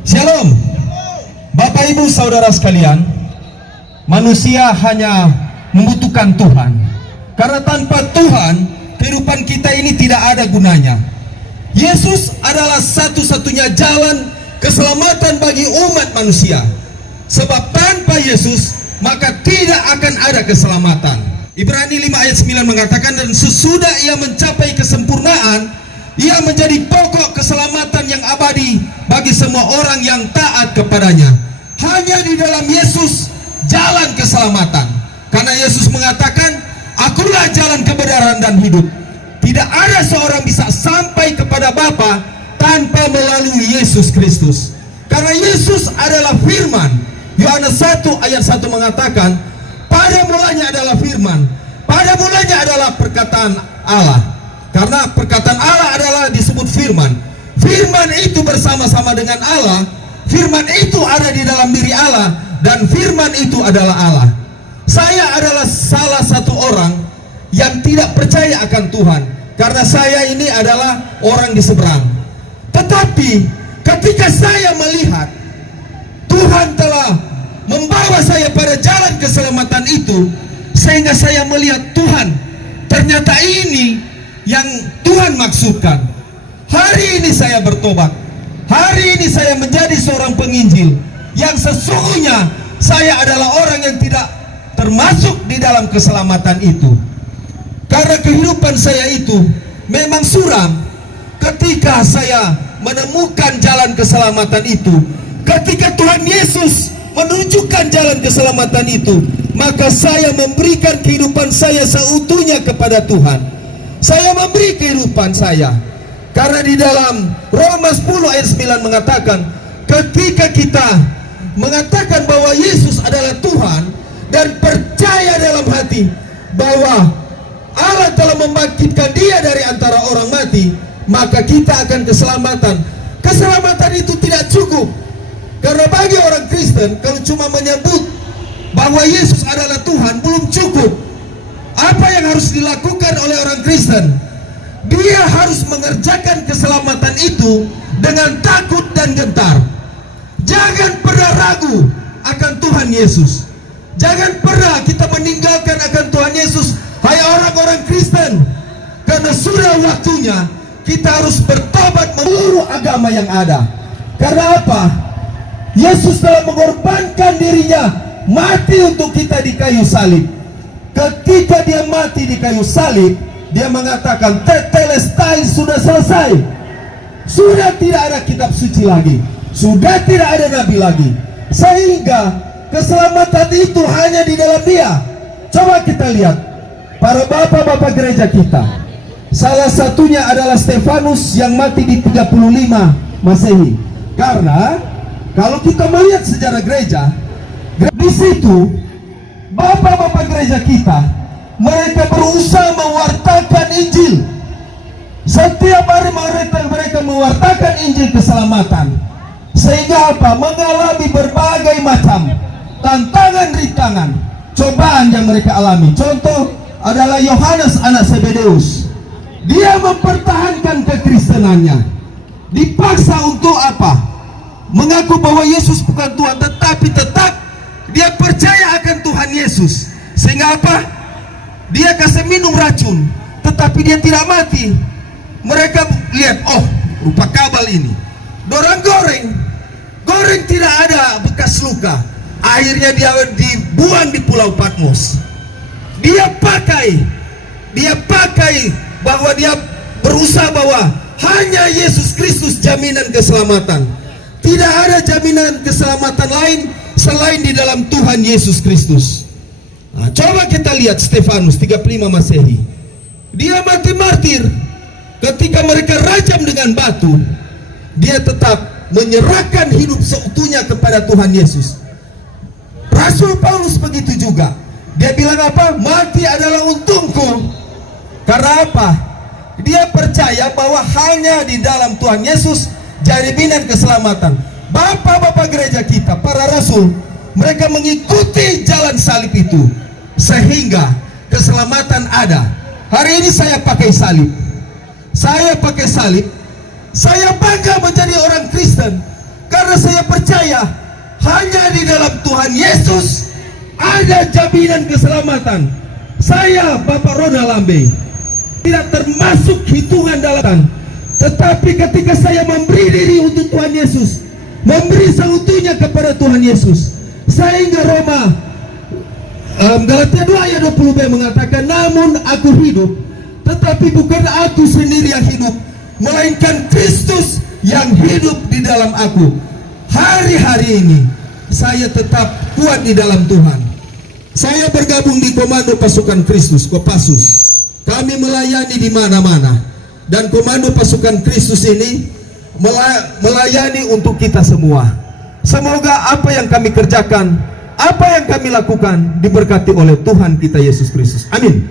Shalom, Bapak Ibu Saudara sekalian. Manusia hanya membutuhkan Tuhan, karena tanpa Tuhan kehidupan kita ini tidak ada gunanya. Yesus adalah satu-satunya jalan keselamatan bagi umat manusia. Sebab tanpa Yesus maka tidak akan ada keselamatan. Ibrani 5 ayat 9 mengatakan, dan sesudah ia mencapai kesempurnaan, ia menjadi pokok keselamatan yang abadi bagi semua orang yang taat kepadanya. Hanya di dalam Yesus jalan keselamatan. Karena Yesus mengatakan, akulah jalan kebenaran dan hidup. Tidak ada seorang bisa sampai kepada Bapa tanpa melalui Yesus Kristus. Karena Yesus adalah firman. Yohanes 1 ayat 1 mengatakan, pada mulanya adalah firman, pada mulanya adalah perkataan Allah. Karena perkataan Allah adalah disebut firman. Firman itu bersama-sama dengan Allah. Firman itu ada di dalam diri Allah, dan firman itu adalah Allah. Saya adalah salah satu orang yang tidak percaya akan Tuhan, karena saya ini adalah orang di seberang. Tetapi ketika saya melihat Tuhan telah membawa saya pada jalan keselamatan itu, sehingga saya melihat Tuhan, ternyata ini yang Tuhan maksudkan. Hari ini saya bertobat. Hari ini saya menjadi seorang penginjil, yang sesungguhnya saya adalah orang yang tidak termasuk di dalam keselamatan itu. Karena kehidupan saya itu memang suram. Ketika saya menemukan jalan keselamatan itu, ketika Tuhan Yesus menunjukkan jalan keselamatan itu, maka saya memberikan kehidupan saya seutuhnya kepada Tuhan. Saya memberi kehidupan saya. Karena di dalam Roma 10 ayat 9 mengatakan, ketika kita mengatakan bahwa Yesus adalah Tuhan dan percaya dalam hati bahwa Allah telah membangkitkan dia dari antara orang mati, maka kita akan keselamatan. Keselamatan itu tidak cukup. Karena bagi orang Kristen, kalau cuma menyebut bahwa Yesus adalah Tuhan belum cukup. Apa yang harus dilakukan oleh orang Kristen? Dia harus mengerjakan keselamatan itu dengan takut dan gentar. Jangan pernah ragu akan Tuhan Yesus. Jangan pernah kita meninggalkan akan Tuhan Yesus, hai orang-orang Kristen. Karena sudah waktunya kita harus bertobat menurut agama yang ada. Karena apa? Yesus telah mengorbankan dirinya mati untuk kita di kayu salib. Ketika dia mati di kayu salib, dia mengatakan tetelestai, sudah selesai. Sudah tidak ada kitab suci lagi, sudah tidak ada nabi lagi, sehingga keselamatan itu hanya di dalam dia. Coba kita lihat para bapak-bapak gereja kita. Salah satunya adalah Stefanus yang mati di 35 Masehi. Karena kalau kita melihat sejarah gereja, di situ bapak-bapak gereja kita, mereka berusaha mewartakan Injil. Setiap hari mereka mewartakan Injil keselamatan. Sehingga apa? Mengalami berbagai macam tantangan-rintangan, cobaan yang mereka alami. Contoh adalah Yohanes anak Zebedeus. Dia mempertahankan kekristenannya. Dipaksa untuk apa? Mengaku bahwa Yesus bukan Tuhan, tetapi tetap dia percaya akan Tuhan Yesus. Sehingga apa? Dia kasih minum racun, tetapi dia tidak mati. Mereka lihat, oh, rupa kabal ini. Dorang goreng tidak ada bekas luka. Akhirnya dia dibuang di Pulau Patmos. Dia pakai bahwa dia berusaha bahwa hanya Yesus Kristus jaminan keselamatan. Tidak ada jaminan keselamatan lain selain di dalam Tuhan Yesus Kristus. Nah, coba kita lihat Stefanus 35 Masehi. Dia mati martir. Ketika mereka rajam dengan batu, dia tetap menyerahkan hidup seutuhnya kepada Tuhan Yesus. Rasul Paulus begitu juga. Dia bilang apa? Mati adalah untungku. Karena apa? Dia percaya bahwa hanya di dalam Tuhan Yesus jaminan keselamatan. Bapak-bapak gereja kita, para rasul, mereka mengikuti jalan salib itu, sehingga keselamatan ada. Hari ini saya pakai salib. Saya bangga menjadi orang Kristen. Karena Karena saya percaya hanya di dalam Tuhan Yesus ada jaminan keselamatan. Saya, Bapak Ronald Lambe, tidak termasuk hitungan dalam, tetapi ketika saya memberi diri untuk Tuhan Yesus, memberi seutuhnya kepada Tuhan Yesus, sehingga Galatia 2 ayat 20b mengatakan, namun aku hidup, tetapi bukan aku sendiri yang hidup, melainkan Kristus yang hidup di dalam aku. Hari-hari ini saya tetap kuat di dalam Tuhan. Saya bergabung di Komando Pasukan Kristus, Kopassus. Kami melayani di mana-mana, dan Komando Pasukan Kristus ini melayani untuk kita semua. Semoga apa yang kami kerjakan, apa yang kami lakukan diberkati oleh Tuhan kita Yesus Kristus. Amin.